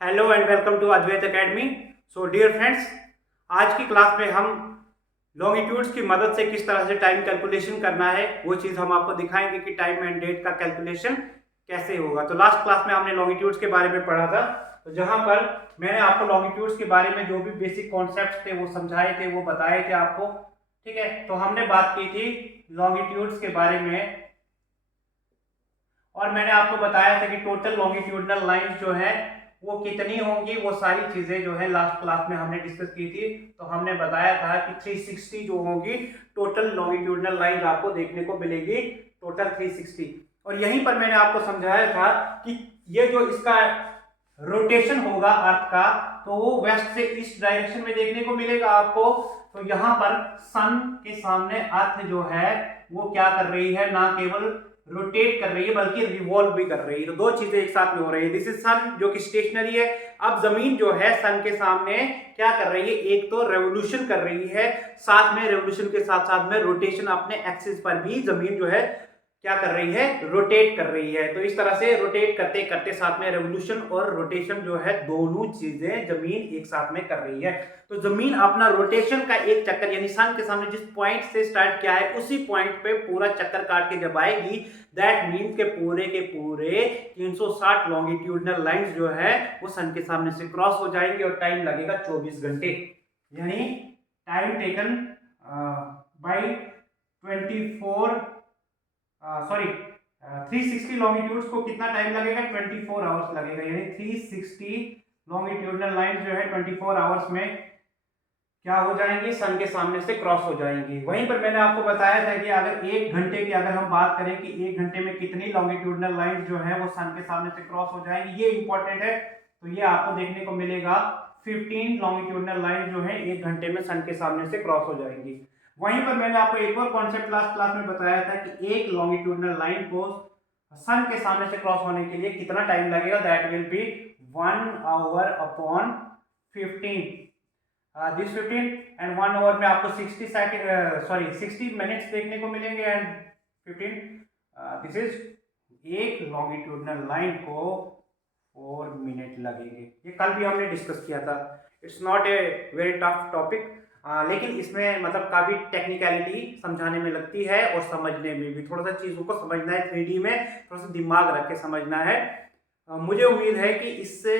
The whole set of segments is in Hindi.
Hello and welcome to Advait academy. So dear friends, आज की क्लास में हम लॉन्गिट्यूड्स की मदद से किस तरह से टाइम कैलकुलेशन करना है वो चीज़ हम आपको दिखाएंगे कि टाइम एंड डेट का कैलकुलेशन कैसे होगा। तो लास्ट क्लास में हमने लॉन्गिट्यूड्स के बारे में पढ़ा था, तो जहां पर मैंने आपको लॉन्गिट्यूड्स के बारे में जो भी बेसिक कॉन्सेप्ट थे वो समझाए थे, वो बताए थे आपको। ठीक है, तो हमने बात की थी लॉन्गिट्यूड्स के बारे में और मैंने आपको बताया था कि टोटल लॉन्गिट्यूडनल लाइंस जो है वो कितनी होंगी। वो सारी चीजें जो है लास्ट क्लास में हमने डिस्कस की थी। तो हमने बताया था कि 360 जो होंगी टोटल लॉन्गिट्यूडनल लाइंस आपको देखने को मिलेगी, टोटल 360। और यहीं पर मैंने आपको समझाया था कि ये जो इसका रोटेशन होगा अर्थ का, तो वो वेस्ट से ईस्ट डायरेक्शन में देखने को मिलेगा आपको। तो यहाँ पर सन के सामने अर्थ जो है वो क्या कर रही है, ना केवल रोटेट कर रही है बल्कि रिवॉल्व भी कर रही है। तो दो चीजें एक साथ में हो रही है। दिस इज सन जो कि स्टेशनरी है। अब जमीन जो है सन के सामने क्या कर रही है, एक तो रेवोल्यूशन कर रही है, साथ में रेवोल्यूशन के साथ साथ में रोटेशन अपने एक्सिस पर भी जमीन जो है क्या कर रही है, रोटेट कर रही है। तो इस तरह से रोटेट करते करते साथ में रेवोल्यूशन और रोटेशन जो है दोनों चीजें जमीन एक साथ में कर रही है। तो जमीन अपना रोटेशन का एक चक्कर यानी सन के सामने जिस पॉइंट से स्टार्ट किया है उसी पॉइंट पे पूरा चक्कर काट के जब आएगी, दैट मीन्स के पूरे 360 लॉन्गिट्यूडनल लाइंस जो है वो सन के सामने से क्रॉस हो जाएंगे और टाइम लगेगा 24 घंटे। यानी time taken by 24 sorry 360 longitudes को कितना टाइम लगेगा, 24 आवर्स लगेगा। यानी 360 लॉन्गिट्यूडनल लाइंस जो है 24 आवर्स में क्या हो जाएंगी, सन के सामने से क्रॉस हो जाएंगी। वहीं पर मैंने आपको बताया था कि अगर एक घंटे की अगर हम बात करें कि एक घंटे में कितनी लॉन्गिट्यूडनल लाइंस जो है वो सन के सामने से क्रॉस हो जाएंगी, ये इंपॉर्टेंट है। तो ये आपको देखने को मिलेगा 15 लॉन्गिट्यूडनल लाइन जो है एक घंटे में सन के सामने से क्रॉस हो जाएंगी। वहीं पर मैंने आपको एक और कॉन्सेप्ट लास्ट क्लास में बताया था कि एक लॉन्गिट्यूडनल लाइन को सन के सामने से क्रॉस होने के लिए कितना टाइम लगेगा, that will be 1 hour upon 15 this 15 and 1 hour में आपको 60 सेकंड 60 मिनट्स देखने को मिलेंगे एंड 15 दिस इज एक लॉन्गिट्यूडनल लाइन को 4 मिनट लगेंगे। ये कल भी हमने डिस्कस किया था। It's not a very tough topic, लेकिन इसमें मतलब काफ़ी टेक्निकलिटी समझाने में लगती है और समझने में भी थोड़ा सा चीज़ों को समझना है। 3D में थोड़ा सा दिमाग रख के समझना है। मुझे उम्मीद है कि इससे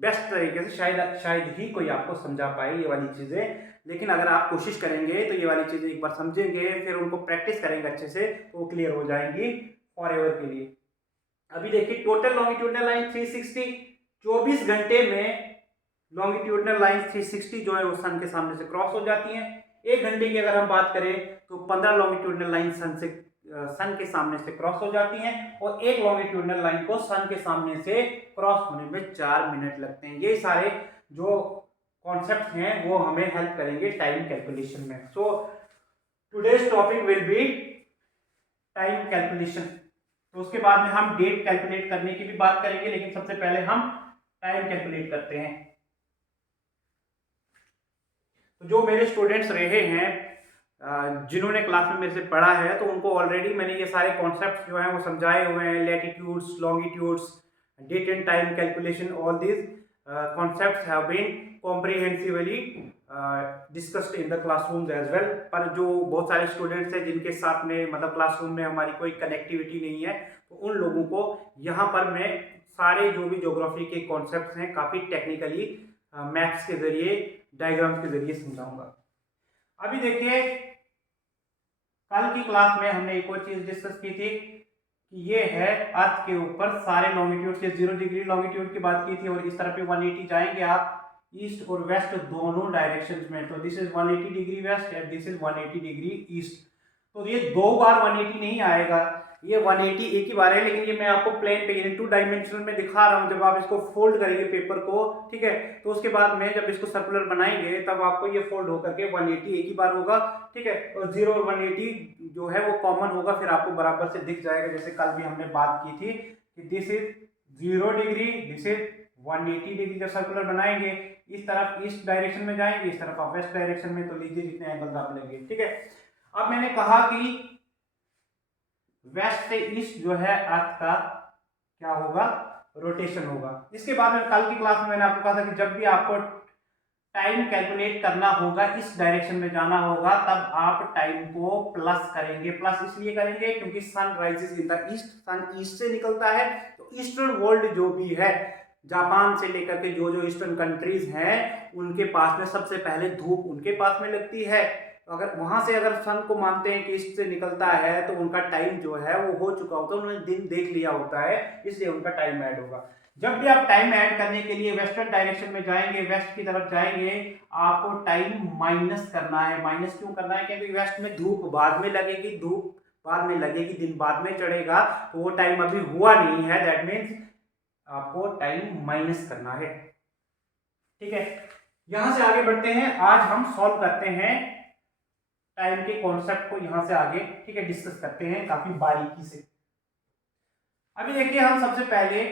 बेस्ट तरीके से शायद ही कोई आपको समझा पाए ये वाली चीज़ें। लेकिन अगर आप कोशिश करेंगे तो ये वाली चीज़ें एक बार समझेंगे, फिर उनको प्रैक्टिस करेंगे अच्छे से, तो वो क्लियर हो जाएंगी फॉर एवर के लिए। अभी देखिए टोटल लॉन्गिट्यूडनल लाइन 360, 24 घंटे में लॉन्गिट्यूडनल लाइन 360 जो है वो सन के सामने से क्रॉस हो जाती हैं। एक घंटे की अगर हम बात करें तो 15 लॉन्गिट्यूडनल लाइन सन के सामने से क्रॉस हो जाती हैं और एक लॉन्गिट्यूडनल लाइन को सन के सामने से क्रॉस होने में 4 मिनट लगते हैं। ये सारे जो कॉन्सेप्ट हैं वो हमें हेल्प करेंगे टाइम कैलकुलेशन में। So today's topic will be time calculation. तो उसके बाद में हम डेट कैलकुलेट करने की भी बात करेंगे, लेकिन सबसे पहले हम टाइम कैलकुलेट करते हैं। तो जो मेरे स्टूडेंट्स रहे हैं जिन्होंने क्लास में मेरे से पढ़ा है, तो उनको ऑलरेडी मैंने ये सारे कॉन्सेप्ट्स जो हैं वो समझाए हुए हैं। Latitudes, longitudes, date and time calculation, all these concepts have been comprehensively discussed in the classrooms as well. पर जो बहुत सारे स्टूडेंट्स हैं जिनके साथ में मतलब क्लासरूम में हमारी कोई कनेक्टिविटी नहीं है, तो उन लोगों को यहाँ पर मैं सारे जो भी ज्योग्राफी के कॉन्सेप्ट्स हैं काफ़ी टेक्निकली मैथ्स के जरिए, डायग्राम्स के जरिए समझाऊंगा। अभी देखिए कल की क्लास में हमने एक और चीज डिस्कस की थी कि ये है अर्थ के ऊपर सारे लॉन्गिट्यूड के 0 डिग्री लॉन्गिट्यूड की बात की थी और इस तरफ 180 जाएंगे आप ईस्ट और वेस्ट दोनों डायरेक्शंस में। तो this is 180 degree west and this is 180 degree east. तो ये दो बार 180 नहीं आएगा, ये 180 एक ही बार है, लेकिन ये मैं आपको प्लेन पे यानी 2 डायमेंशनल में दिखा रहा हूँ। जब आप इसको फोल्ड करेंगे पेपर को, ठीक है, तो उसके बाद में जब इसको सर्कुलर बनाएंगे तब आपको ये फोल्ड होकर के 180 एक ही बार होगा, ठीक है। और 0 और 180 जो है वो कॉमन होगा, फिर आपको बराबर से दिख जाएगा। जैसे कल भी हमने बात की थी कि this is 0 degree, this is 180 degree. जब सर्कुलर बनाएंगे इस तरफ ईस्ट डायरेक्शन में जाएंगे, इस तरफ आप वेस्ट डायरेक्शन में, तो लीजिए जितने एंगल आप लेंगे, ठीक है। अब मैंने कहा कि वेस्ट से ईस्ट जो है अर्थ का क्या होगा, रोटेशन होगा। इसके बाद में कल की क्लास में मैंने आपको कहा था कि जब भी आपको टाइम कैलकुलेट करना होगा, इस डायरेक्शन में जाना होगा, तब आप टाइम को प्लस करेंगे। प्लस इसलिए करेंगे क्योंकि sun rises in the east, sun east से निकलता है। तो ईस्टर्न वर्ल्ड जो भी है, जापान से लेकर के जो जो ईस्टर्न कंट्रीज हैं, उनके पास में सबसे पहले धूप उनके पास में लगती है। तो अगर वहां से अगर सन को मानते हैं कि ईस्ट से निकलता है, तो उनका टाइम जो है वो हो चुका होता है, उन्होंने दिन देख लिया होता है, इसलिए उनका टाइम ऐड होगा। जब भी आप टाइम ऐड करने के लिए वेस्टर्न डायरेक्शन में जाएंगे, वेस्ट की तरफ जाएंगे, आपको टाइम माइनस करना है। माइनस क्यों करना है? क्योंकि वेस्ट में धूप बाद में लगेगी, धूप बाद में लगेगी, दिन बाद में चढ़ेगा, तो वो टाइम अभी हुआ नहीं है। दैट मीन्स आपको टाइम माइनस करना है। ठीक है, यहां से आगे बढ़ते हैं। आज हम सॉल्व करते हैं टाइम के कॉन्सेप्ट को, यहां से आगे ठीक है डिस्कस करते हैं काफी बारीकी से। अभी देखिए, हम सबसे पहले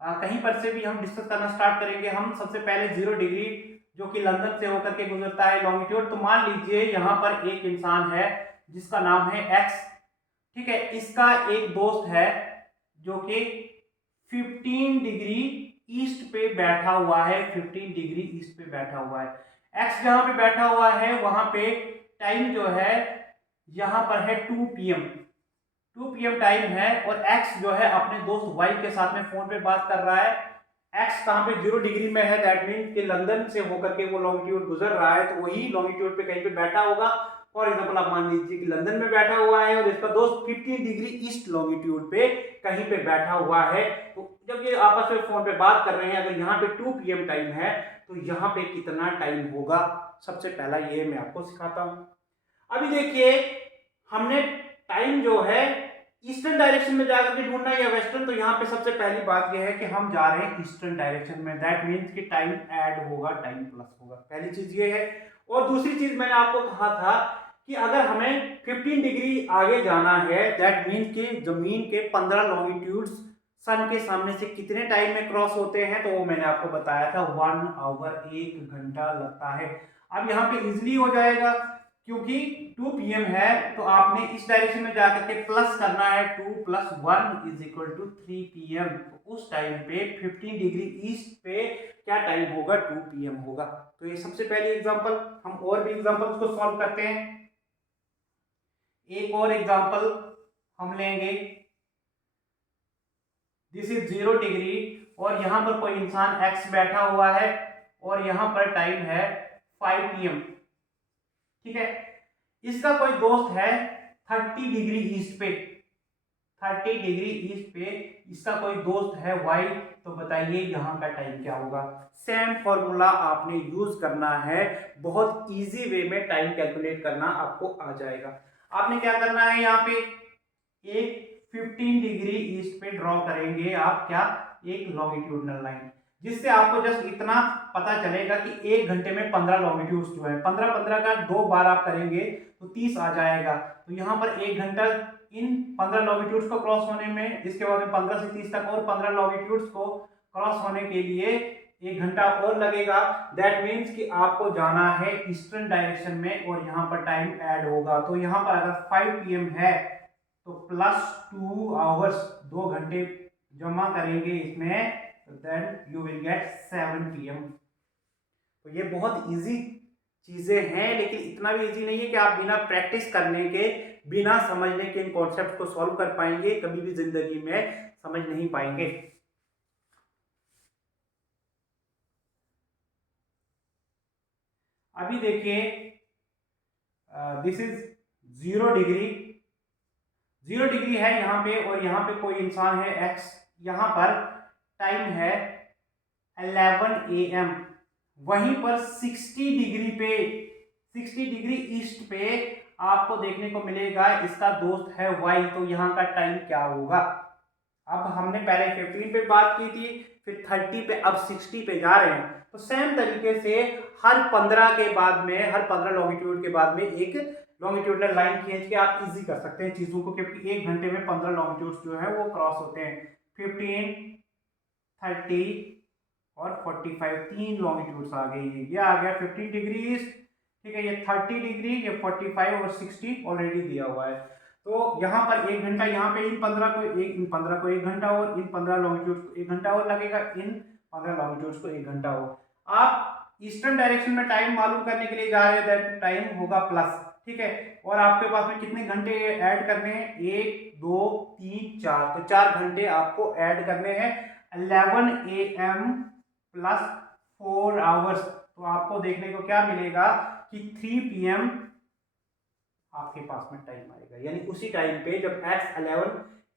कहीं पर से भी हम डिस्कस करना स्टार्ट करेंगे। हम सबसे पहले 0 डिग्री जो कि लंदन से होकर के गुजरता है लॉन्गिट्यूड, तो मान लीजिए यहाँ पर एक इंसान है जिसका नाम है एक्स। ठीक है, इसका एक दोस्त है जो कि 15 डिग्री ईस्ट पे बैठा हुआ है। 15 डिग्री ईस्ट पे बैठा हुआ है। एक्स जहां पे बैठा हुआ है वहां पे टाइम जो है यहां पर है 2 PM। 2 PM टाइम है, और एक्स जो है अपने दोस्त वाई के साथ में फोन पे बात कर रहा है। एक्स कहाँ पे 0 डिग्री में है, दैट मीन कि लंदन से होकर के वो लॉन्गिट्यूड गुजर रहा है, तो वही लॉन्गिट्यूड पे कहीं पे बैठा होगा। फॉर एग्जाम्पल आप मान लीजिए कि लंदन में बैठा हुआ है और इसका दोस्त 15 डिग्री ईस्ट लॉन्गिट्यूड पे कहीं पे बैठा हुआ है। तो जब ये आपस में फोन पे बात कर रहे हैं, अगर यहाँ पे 2 PM टाइम है, तो यहाँ पे कितना टाइम होगा, सबसे पहला ये मैं आपको सिखाता हूँ। अभी देखिए, हमने टाइम जो है ईस्टर्न डायरेक्शन में जाकर के ढूंढना है या वेस्टर्न, तो यहाँ पे सबसे पहली बात यह है कि हम जा रहे हैं ईस्टर्न डायरेक्शन में। दैट मीन्स कि टाइम ऐड होगा, टाइम प्लस होगा। पहली चीज ये है। और दूसरी चीज मैंने आपको कहा था कि अगर हमें 15 डिग्री आगे जाना है, दैट मीन्स कि जमीन के 15 लॉन्गिट्यूड्स सन के सामने से कितने टाइम में क्रॉस होते हैं, तो वो मैंने आपको बताया था 1 आवर, 1 घंटा लगता है। अब यहाँ पे इजिली हो जाएगा क्योंकि 2 PM है, तो आपने इस डायरेक्शन में जाकर के प्लस करना है। 2 + 1 = 3 PM। तो उस टाइम पे 15 डिग्री ईस्ट पे क्या टाइम होगा, 2 PM होगा। तो ये सबसे पहली एग्जांपल। हम और भी एग्जांपल्स को सॉल्व करते हैं। एक और एग्जांपल हम लेंगे। दिस इज 0 डिग्री और यहां पर कोई इंसान एक्स बैठा हुआ है और यहां पर टाइम है 5 PM। ठीक है, इसका कोई दोस्त है 30 डिग्री ईस्ट पे, 30 डिग्री ईस्ट पे इसका कोई दोस्त है वाई। तो बताइए यहाँ का टाइम क्या होगा। सेम फॉर्मूला आपने यूज करना है, बहुत इजी वे में टाइम कैलकुलेट करना आपको आ जाएगा। आपने क्या करना है, यहाँ पे एक 15 डिग्री ईस्ट पे ड्रॉ करेंगे आप, क्या, एक लॉन्गिट्यूडनल लाइन, जिससे आपको जस्ट इतना पता चलेगा कि 1 घंटे में 15 लॉन्गिट्यूड्स जो है, 15 का 2 बार आप करेंगे तो 30 आ जाएगा। तो यहाँ पर 1 घंटा इन 15 लॉन्गिट्यूड्स को क्रॉस होने में, इसके बाद में 15 से 30 तक और 15 लॉन्गिट्यूड्स को क्रॉस होने के लिए 1 घंटा और लगेगा। दैट मीन्स कि आपको जाना है ईस्टर्न डायरेक्शन में और यहाँ पर टाइम ऐड होगा। तो यहाँ पर अगर 5 PM है तो +2 आवर्स, 2 घंटे जमा करेंगे इसमें, then you will get 7 PM। तो ये बहुत इजी चीजें हैं, लेकिन इतना भी इजी नहीं है कि आप बिना प्रैक्टिस करने के, बिना समझने के इन कॉन्सेप्ट को सॉल्व कर पाएंगे। कभी भी जिंदगी में समझ नहीं पाएंगे। अभी देखिए, दिस इज 0 डिग्री, 0 डिग्री है यहाँ पे और यहाँ पे कोई इंसान है एक्स। यहाँ पर टाइम है 11 AM। वहीं पर 60 डिग्री पे, 60 डिग्री ईस्ट पे आपको देखने को मिलेगा इसका दोस्त है वाई। तो यहाँ का टाइम क्या होगा। अब हमने पहले 15 पे बात की थी, फिर 30 पे, अब 60 पे जा रहे हैं। तो सेम तरीके से हर 15 के बाद में, हर 15 लॉन्गिट्यूड के बाद में एक लॉन्गिट्यूडनल लाइन खींच के आप इजी कर सकते हैं चीजों को, क्योंकि 1 घंटे में 15 लॉन्गिट्यूड्स जो है वो क्रॉस होते हैं। 15, 30 और 45, 3 लॉन्गिट्यूड्स आ गई है। ये आ गया 15 डिग्री ईस्ट, ठीक है, ये 30 डिग्री, ये 45 और 60 ऑलरेडी दिया हुआ है। तो यहाँ पर 1 घंटा, यहाँ पे इन 15 को 1 घंटा और इन 15 लॉन्गिट्यूड को 1 घंटा और लगेगा, इन 15 लॉन्गिट्यूड को 1 घंटा और। आप ईस्टर्न डायरेक्शन में टाइम मालूम करने के लिए जा रहे हैं, दैट टाइम होगा प्लस, ठीक है। और आपके पास में कितने घंटे ऐड करने हैं, 1 2 3 4, तो 4 घंटे आपको ऐड करने हैं। 11 AM प्लस 4 आवर्स, तो आपको देखने को क्या मिलेगा कि 3 PM आपके पास में टाइम आएगा, यानी उसी टाइम पे जब x 11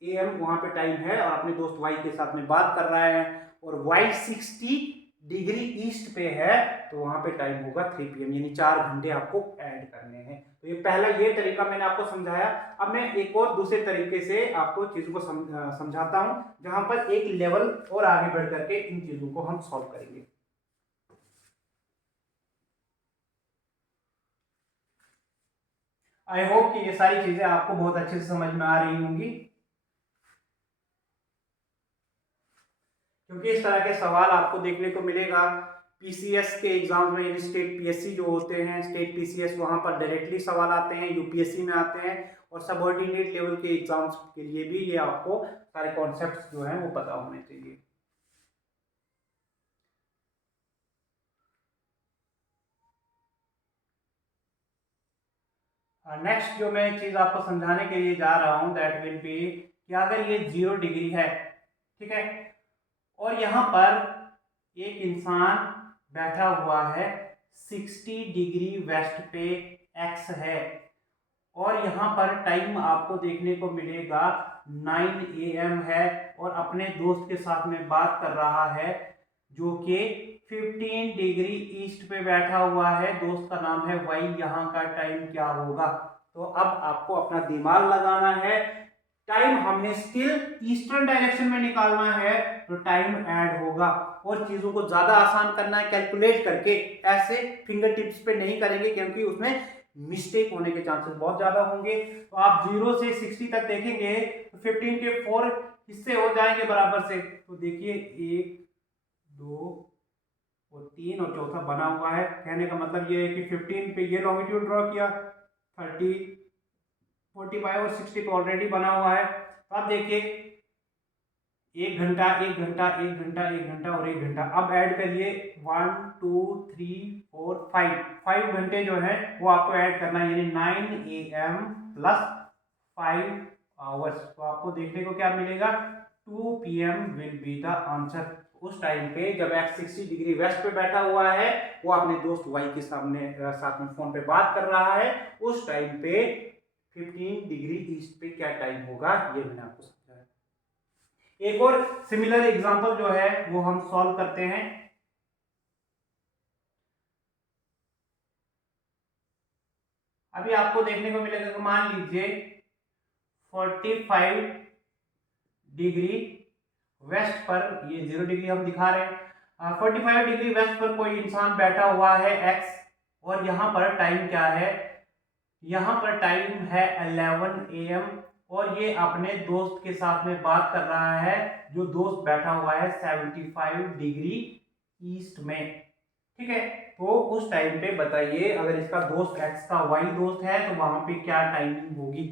AM वहां पे टाइम है और अपने दोस्त y के साथ में बात कर रहा है और y 60 डिग्री ईस्ट पे है, तो वहां पे टाइम होगा 3 PM, यानी 4 घंटे आपको ऐड करने हैं। तो ये पहला ये तरीका मैंने आपको समझाया। अब मैं एक और दूसरे तरीके से आपको चीजों को समझाता हूं, जहां पर एक लेवल और आगे बढ़ करके इन चीजों को हम सॉल्व करेंगे। आई होप कि ये सारी चीजें आपको बहुत अच्छे से समझ में आ रही होंगी, क्योंकि इस तरह के सवाल आपको देखने को मिलेगा पीसीएस के एग्जाम में, यानी स्टेट पीएससी जो होते हैं, स्टेट पीसीएस, वहां पर डायरेक्टली सवाल आते हैं, यूपीएससी में आते हैं, और सबऑर्डिनेट लेवल के एग्जाम्स के लिए भी ये आपको सारे कॉन्सेप्ट्स जो हैं वो पता होने चाहिए। नेक्स्ट जो मैं चीज आपको समझाने के लिए जा रहा हूं, दैट विल बी कि अगर ये 0 डिग्री है, ठीक है, और यहाँ पर एक इंसान बैठा हुआ है 60 डिग्री वेस्ट पे एक्स है, और यहाँ पर टाइम आपको देखने को मिलेगा 9 AM है, और अपने दोस्त के साथ में बात कर रहा है जो कि 15 डिग्री ईस्ट पे बैठा हुआ है, दोस्त का नाम है वाई, यहाँ का टाइम क्या होगा। तो अब आपको अपना दिमाग लगाना है, टाइम हमने स्टिल ईस्टर्न डायरेक्शन में निकालना है, तो टाइम ऐड होगा, और चीजों को ज्यादा आसान करना है कैलकुलेट करके, ऐसे फिंगर टिप्स पे नहीं करेंगे क्योंकि उसमें मिस्टेक होने के चांसेस बहुत ज्यादा होंगे। तो आप 0 से 60 तक देखेंगे तो 15 के 4 हिस्से हो जाएंगे बराबर से, तो देखिए 1 2 और 3 और चौथा बना हुआ है। कहने का मतलब ये है कि 15 पे ये लॉन्गिट्यूड ड्रॉ किया, 30 45 और 60 पे ऑलरेडी बना हुआ है। तो अब देखिए 1 घंटा 1 घंटा 1 घंटा 1 घंटा और 1 घंटा, अब ऐड करिए 1 2 3 4 5 घंटे जो है वो आपको ऐड करना है, यानी 9 AM प्लस 5 आवर्स। तो आपको देखने को क्या मिलेगा, 2 PM will be the answer. उस टाइम पे जब x 60 डिग्री वेस्ट पे बैठा हुआ है, वो अपने दोस्त y के साथ में फोन पे बात कर रहा है, उस टाइम पे 15 डिग्री ईस्ट पे क्या टाइम होगा, ये मैंने आपको समझाया। एक और सिमिलर एग्जांपल जो है वो हम सॉल्व करते हैं। अभी आपको देखने को मिलेगा कि मान लीजिए 45 डिग्री वेस्ट पर, ये 0 डिग्री हम दिखा रहे हैं, 45 डिग्री वेस्ट पर कोई इंसान बैठा हुआ है x, और यहाँ पर टाइम क्या है, यहाँ पर टाइम है 11 AM, और ये अपने दोस्त के साथ में बात कर रहा है, जो दोस्त बैठा हुआ है 75 डिग्री ईस्ट में, ठीक है। तो उस टाइम पे बताइए, अगर इसका दोस्त x का y दोस्त है तो वहां पे क्या टाइमिंग होगी।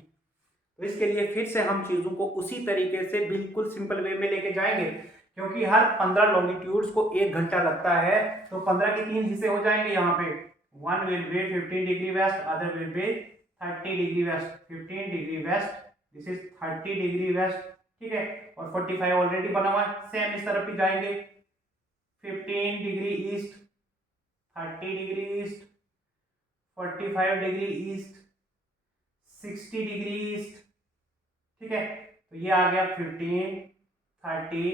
तो इसके लिए फिर से हम चीजों को उसी तरीके से बिल्कुल सिंपल वे में लेके जाएंगे, क्योंकि हर 15 लॉन्गिट्यूड्स को 1 घंटा लगता है, तो 15 के 3 हिस्से हो जाएंगे। यहाँ पे one will be 15 degree west, other will be 30 degree west, 15 degree west, this is 30 degree west, ठीक है, और 45 ऑलरेडी बना हुआ है, सेम इस तरफ भी जाएंगे, 15 degree east, 30 degree east, 45 degree east, 60 degree east, ठीक है। तो ये आ गया 15 30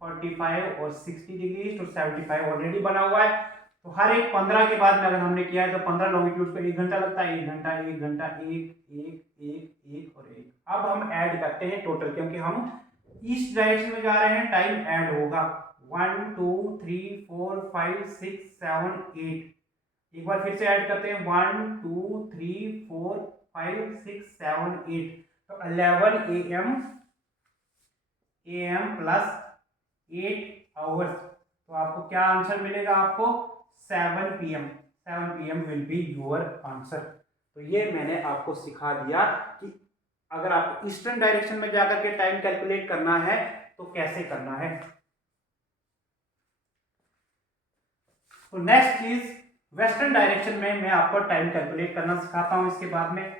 45 और 60 डिग्री ईस्ट, और 75 ऑलरेडी बना हुआ है। तो हर एक 15 के बाद में अगर हमने किया है तो 15 लॉन्गिट्यूड को 1 घंटा लगता है, 1 घंटा 1 घंटा 1 1 1 1 और 1। अब हम ऐड करते हैं टोटल, क्योंकि हम ईस्ट डायरेक्शन में जा रहे हैं, टाइम ऐड होगा 1 2 3 4 5 6 7 8। एक बार फिर से ऐड करते हैं 1 2 3 4 5 6 7 8, तो 11 AM प्लस 8 आवर्स, तो आपको क्या आंसर मिलेगा, आपको 7 PM 7 PM will be your answer. तो ये मैंने आपको सिखा दिया कि अगर आपको ईस्टर्न डायरेक्शन में जाकर के टाइम कैलकुलेट करना है तो कैसे करना है। तो नेक्स्ट चीज वेस्टर्न डायरेक्शन में मैं आपको टाइम कैलकुलेट करना सिखाता हूं। इसके बाद में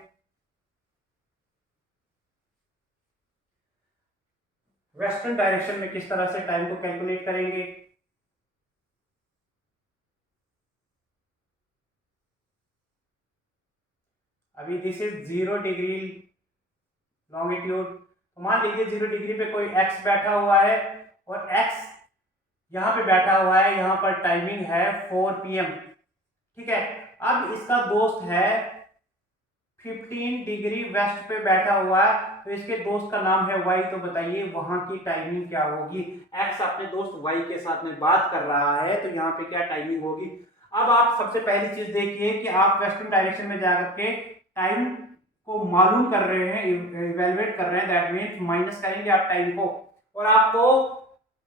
वेस्टर्न डायरेक्शन में किस तरह से टाइम को कैलकुलेट करेंगे। अभी दिस इज 0 डिग्री लॉन्गिट्यूड। तो मान लीजिए 0 डिग्री पे कोई एक्स बैठा हुआ है और एक्स यहाँ पे बैठा हुआ है, यहाँ पर टाइमिंग है 4 PM। ठीक है, अब इसका दोस्त है 15 डिग्री वेस्ट पे बैठा हुआ है, तो इसके दोस्त का नाम है वाई। तो बताइए वहां की टाइमिंग क्या होगी। एक्स अपने दोस्त वाई के साथ में बात कर रहा है, तो यहाँ पे क्या टाइमिंग होगी। अब आप सबसे पहली चीज देखिए कि आप वेस्टर्न डायरेक्शन में जाकर के टाइम को मालूम कर रहे हैं, इवेलुएट कर रहे हैं, दैट मीन्स माइनस करेंगे आप टाइम को, और आपको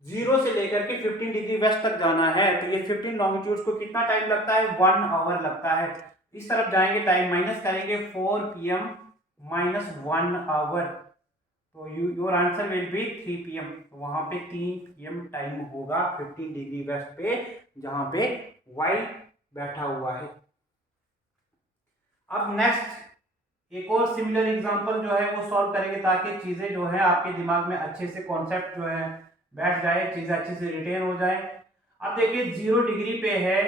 0 से लेकर के 15 डिग्री वेस्ट तक जाना है। तो ये 15 लॉन्गिट्यूड्स को कितना टाइम लगता है, 1 आवर लगता है। इस तरफ जाएंगे, टाइम माइनस करेंगे, 4 PM माइनस 1 आवर, तो your answer will B 3 PM। तो वहां पे 3 PM टाइम होगा 15 डिग्री वेस्ट पे, जहां पे वाई बैठा हुआ है। अब नेक्स्ट एक और सिमिलर एग्जांपल जो है वो सॉल्व करेंगे, ताकि चीजें जो है आपके दिमाग में अच्छे से कॉन्सेप्ट जो है बैठ जाए, चीजें अच्छे से रिटेन हो जाए। अब देखिए 0 डिग्री पे है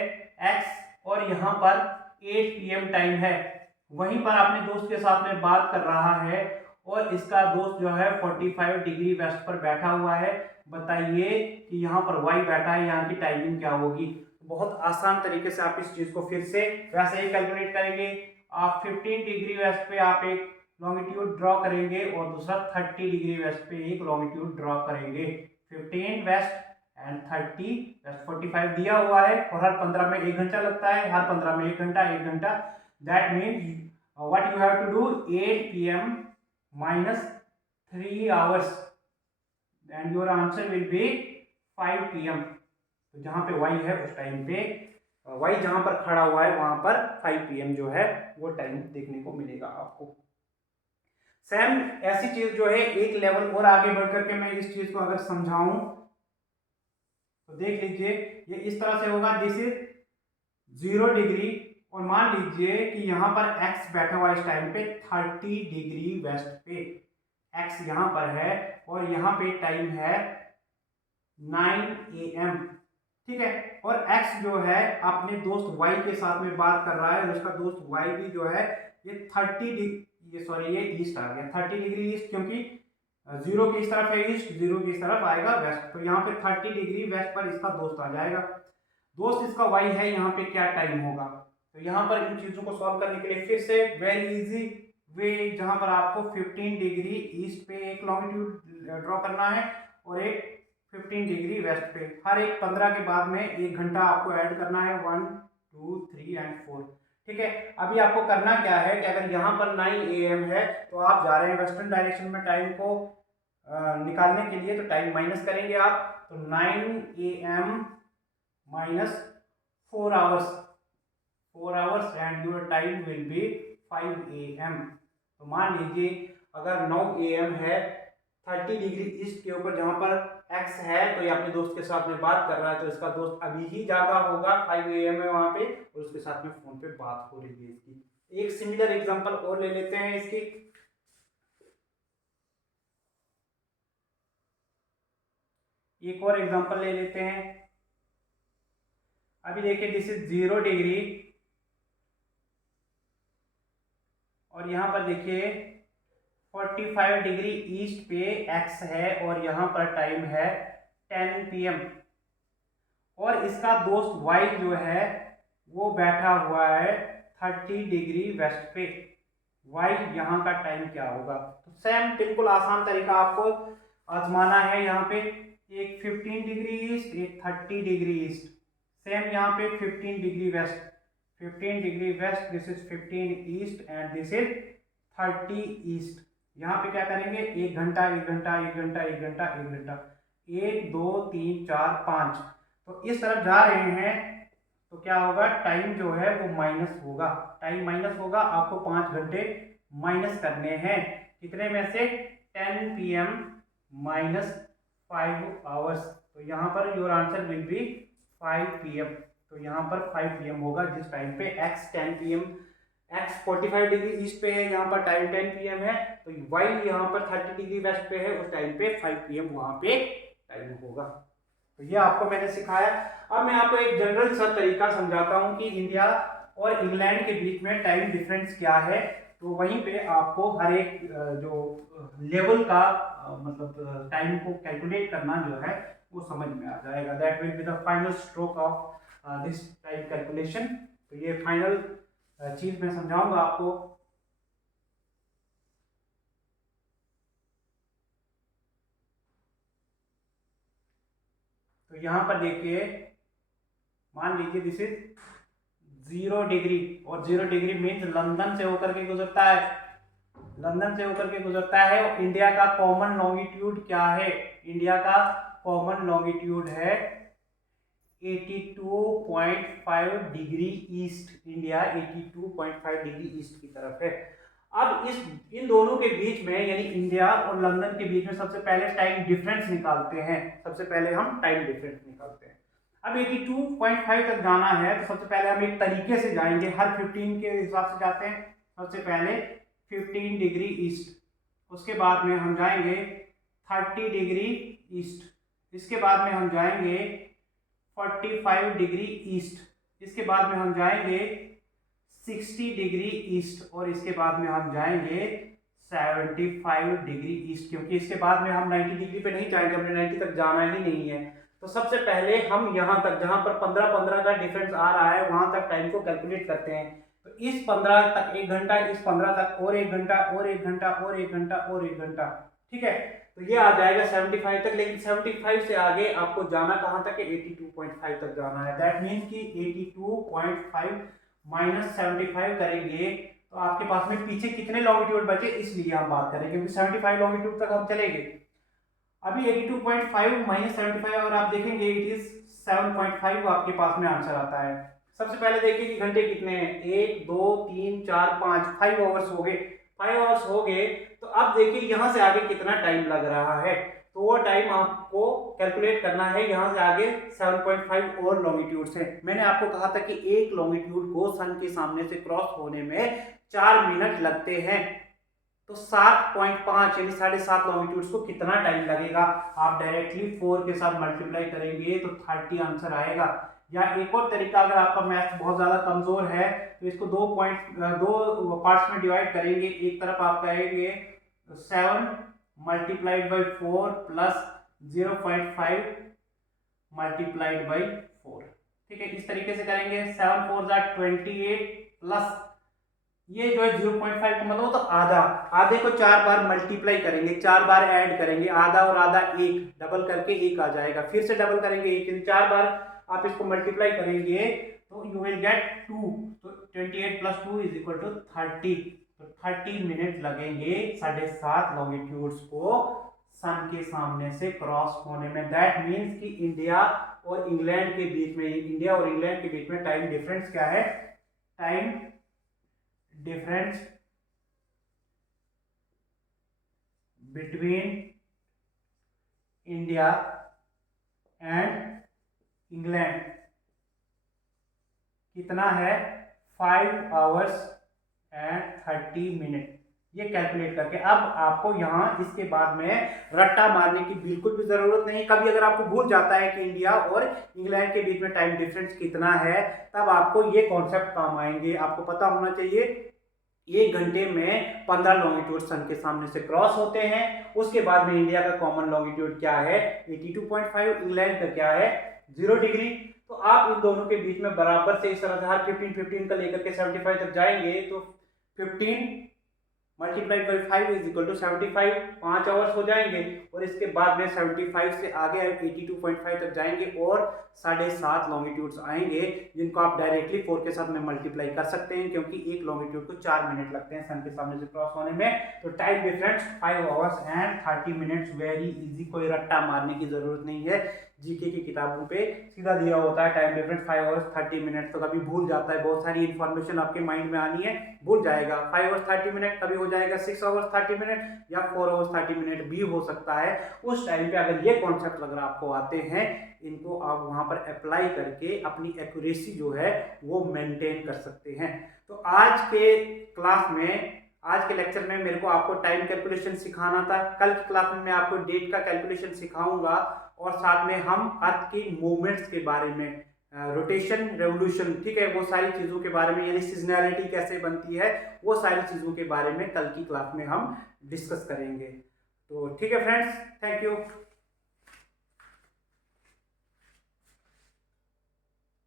एक्स और यहाँ पर 8 PM टाइम है, वहीं पर अपने दोस्त के साथ में बात कर रहा है और इसका दोस्त जो है 45 डिग्री वेस्ट पर बैठा हुआ है। बताइए कि यहाँ पर वाई बैठा है, यहाँ की टाइमिंग क्या होगी। बहुत आसान तरीके से आप इस चीज को फिर से वैसे ही कैलकुलेट करेंगे। आप 15 डिग्री वेस्ट पे आप एक लॉन्गिट्यूड ड्रॉ करेंगे और दूसरा 30 डिग्री वेस्ट पे एक लॉन्गिट्यूड ड्रॉ करेंगे। 15 वेस्ट एंड 30 वेस्ट, 45 दिया हुआ है और हर 15 में 1 घंटा लगता है, हर 15 में 1 घंटा 1 घंटा। That means what you have to do 8 PM minus 3 hours and your answer will be 5 PM। तो जहां पे वाई है उस टाइम पे वाई जहां पर खड़ा हुआ है वहां पर 5 PM जो है वो टाइम देखने को मिलेगा आपको। सेम ऐसी चीज जो है एक लेवल और आगे बढ़ करके मैं इस चीज को अगर समझाऊं तो देख लीजिए ये इस तरह से होगा। दिस इज 0 डिग्री और मान लीजिए कि यहाँ पर x बैठा हुआ इस टाइम पे 30 डिग्री वेस्ट पे, x यहाँ पर है और यहाँ पे टाइम है 9 AM। ठीक है, और x जो है अपने दोस्त y के साथ में बात कर रहा है और उसका दोस्त y भी जो है ये 30 डिग्री, ये सॉरी ये ईस्ट आ गया 30 डिग्री ईस्ट, क्योंकि 0 की इस तरफ है ईस्ट, 0 की इस तरफ आएगा वेस्ट, तो यहाँ पे 30 डिग्री वेस्ट पर इसका दोस्त आ जाएगा। दोस्त इसका y है, यहाँ पे क्या टाइम होगा। तो यहाँ पर इन चीजों को सॉल्व करने के लिए फिर से वेरी इजी वे, जहां पर आपको 15 डिग्री ईस्ट पे एक लॉन्गिट्यूड ड्रॉ करना है और एक 15 डिग्री वेस्ट पे, हर एक 15 के बाद में 1 घंटा आपको ऐड करना है, 1 2 3 एंड 4। ठीक है, अभी आपको करना क्या है कि अगर यहाँ पर 9 AM है तो आप जा रहे हैं वेस्टर्न डायरेक्शन में टाइम को निकालने के लिए, तो टाइम माइनस करेंगे आप, तो 9 AM minus 4 hours, 4 hours and your time will be 5 AM। तो मान लीजिए अगर 9 AM है 30 डिग्री ईस्ट के ऊपर जहां पर x है, तो ये अपने दोस्त के साथ में बात कर रहा है, तो इसका दोस्त अभी ही जागा होगा, 5 AM है वहां पे और उसके साथ में फोन पे बात हो रही है इसकी। एक सिमिलर एग्जांपल और ले लेते हैं इसकी। एक और एग्जांपल ले लेते हैं। अभी देखिए दिस इज 0 डिग्री और यहाँ पर देखिए 45 डिग्री ईस्ट पे x है और यहाँ पर टाइम है 10 PM और इसका दोस्त y जो है वो बैठा हुआ है 30 डिग्री वेस्ट पे। y यहाँ का टाइम क्या होगा। तो सेम बिल्कुल आसान तरीका आपको आजमाना है। यहाँ पे एक 15 डिग्री ईस्ट, एक 30 डिग्री ईस्ट, सेम यहाँ पे 15 degree west, 15 degree west, this is 15 east and this is 30 east. यहाँ पे क्या करेंगे 1 घंटा 1 घंटा 1 घंटा 1 घंटा 1 घंटा, 1 2 3 4 5, तो इस तरफ जा रहे हैं तो क्या होगा, टाइम जो है वो माइनस होगा, टाइम माइनस होगा, आपको 5 घंटे माइनस करने हैं। कितने में से, 10 PM माइनस 5 आवर्स। तो यहाँ per your answer will be 5 PM। तो यहाँ पर 5 PM होगा, जिस टाइम पे x 10 PM, x 45 degree east पे है, यहाँ पर टाइम 10 PM है, तो y यहाँ पर 30 डिग्री वेस्ट पे है, उस टाइम पे 5 PM वहाँ पे टाइम होगा। तो ये आपको मैंने सिखाया। अब मैं आपको एक जनरल सा तरीका समझाता हूँ कि इंडिया और इंग्लैंड के बीच में टाइम डिफरेंस क्या है। तो वहीं पे आपको हर एक जो लेवल का मतलब टाइम को कैलकुलेट करना जो है वो समझ में आ जाएगा। That will be the final stroke of this time calculation. तो ये फाइनल चीज मैं समझाऊंगा आपको। तो यहाँ पर देखिए, मान लीजिए दिस इज 0 डिग्री, और 0 डिग्री मीन्स लंदन से होकर के गुजरता है, लंदन से होकर के गुजरता है। और इंडिया का कॉमन लॉन्गिट्यूड क्या है, इंडिया का कॉमन लॉन्गिट्यूड है 82.5 degree east. India 82.5 degree east की तरफ है। अब इन दोनों के बीच में, यानी इंडिया और लंदन के बीच में, सबसे पहले टाइम डिफरेंस निकालते हैं। सबसे पहले हम टाइम डिफरेंस निकालते हैं। अब 82.5 तक जाना है, तो सबसे पहले हम एक तरीके से जाएंगे, हर 15 के हिसाब से जाते हैं। सबसे पहले 15 डिग्री ईस्ट, उसके बाद में हम जाएंगे 30 डिग्री ईस्ट, इसके बाद में हम जाएंगे 45 डिग्री ईस्ट, इसके बाद में हम जाएंगे 60 डिग्री ईस्ट, और इसके बाद में हम जाएंगे 75 डिग्री ईस्ट। क्योंकि इसके बाद में हम 90 डिग्री पे नहीं जाएंगे, हमने 90 तक जाना ही नहीं है। तो सबसे पहले हम यहाँ तक, जहाँ पर 15-15 का डिफरेंस आ रहा है, वहां तक टाइम को कैलकुलेट करते हैं। तो इस 15 तक 1 घंटा, इस 15 तक और 1 घंटा, और 1 घंटा, और 1 घंटा, और 1 घंटा, ठीक है। तो ये आ जाएगा 75 तक। लेकिन 75 से आगे आपको जाना कहाँ तक है, 82.5 तक जाना है। दैट मीन्स कि 82.5 माइनस 75 करेंगे तो आपके पास में पीछे कितने लॉन्गिट्यूड बचे, इसलिए हम बात करेंगे, क्योंकि 75 लॉन्गिट्यूड तक हम चलेंगे। अभी 82.5 माइनस 75 और आप देखेंगे इट इज 7.5 आपके पास में आंसर आता है। सबसे पहले देखिए कि घंटे कितने हैं, 1 2 3 4 5, 5 आवर्स हो गए। 5 आवर्स हो गए, तो अब देखिए यहाँ से आगे कितना टाइम लग रहा है। तो वो टाइम आपको कैलकुलेट करना है। यहाँ से आगे 7.5 और लॉन्गिट्यूड्स हैं। मैंने आपको कहा था कि एक लॉन्गिट्यूड को सन के सामने से क्रॉस होने में 4 मिनट लगते हैं। तो 7.5 यानी 7.5 लॉन्गिट्यूड्स को कितना टाइम लगेगा। आप डायरेक्टली 4 के साथ मल्टीप्लाई करेंगे तो 30 आंसर आएगा। या एक और तरीका, अगर आपका मैथ बहुत ज्यादा कमजोर है तो इसको दो पार्ट्स में डिवाइड करेंगे। एक तरफ आप कहेंगे 7 multiplied by 4 plus 0.5 multiplied by 4, ठीक है। इस तरीके से करेंगे। 7 4 28 प्लस ये जो है 0.5 का मतलब तो आधा, आधे को 4 बार मल्टीप्लाई करेंगे, 4 बार ऐड करेंगे, आधा और आधा 1, डबल करके 1 आ जाएगा। फिर से डबल करेंगे 1, 4 बार आप इसको मल्टीप्लाई करेंगे तो यू विल गेट 2। तो 28 प्लस 2 इज इक्वल टू 30। तो 30 मिनट लगेंगे 7.5 लॉन्गिट्यूड्स को सन के सामने से क्रॉस होने में। दैट मीन्स कि इंडिया और इंग्लैंड के बीच में, इंडिया और इंग्लैंड के बीच में टाइम डिफरेंस क्या है, time difference between India and England कितना है, 5 आवर्स एंड 30 मिनट। ये कैलकुलेट करके अब आपको यहाँ इसके बाद में रट्टा मारने की बिल्कुल भी जरूरत नहीं। कभी अगर आपको भूल जाता है कि इंडिया और इंग्लैंड के बीच में टाइम डिफरेंस कितना है, तब आपको ये कॉन्सेप्ट काम आएंगे। आपको पता होना चाहिए 1 घंटे में 15 लॉन्गिट्यूड सन के सामने से क्रॉस होते हैं। उसके बाद में इंडिया का कॉमन लॉन्गिट्यूड क्या है, 82.5, इंग्लैंड का क्या है 0 डिग्री। तो आप इन दोनों के बीच में बराबर से इस तरह से हर 15 का लेकर के 75 तक जाएंगे। तो 15 multiplied by 5 is equal to 75, 5 hours हो जाएंगे। और इसके बाद में 75 से आगे 82.5 तक जाएंगे और 7.5 लॉन्गिट्यूड्स आएंगे, जिनको आप डायरेक्टली 4 के साथ में मल्टीप्लाई कर सकते हैं, क्योंकि एक लॉन्गिट्यूड को 4 मिनट लगते हैं सन के सामने से क्रॉस होने में। तो time difference 5 hours and 30 minutes, very easy, कोई रट्टा मारने की जरूरत नहीं है। जीके की किताबों पे सीधा दिया होता है टाइम डिफरेंस 5 आवर्स 30 मिनट। तो कभी भूल जाता है, बहुत सारी इन्फॉर्मेशन आपके माइंड में आनी है, भूल जाएगा। 5 आवर्स 30 मिनट कभी हो जाएगा 6 आवर्स 30 मिनट या 4 आवर्स 30 मिनट भी हो सकता है। उस टाइम पे अगर ये कॉन्सेप्ट अगर आपको आते हैं, इनको आप वहां पर अप्लाई करके अपनी एक्यूरेसी जो है वो मेंटेन कर सकते हैं। तो आज के क्लास में, आज के लेक्चर में मेरे को आपको टाइम कैलकुलेशन सिखाना था। कल की क्लास में मैं आपको डेट का कैलकुलेशन सिखाऊंगा और साथ में हम अर्थ की मूवमेंट्स के बारे में, रोटेशन रेवोल्यूशन, ठीक है, वो सारी चीजों के बारे में, यानी सीजनैलिटी कैसे बनती है, वो सारी चीजों के बारे में कल की क्लास में हम डिस्कस करेंगे। तो ठीक है फ्रेंड्स, थैंक यू।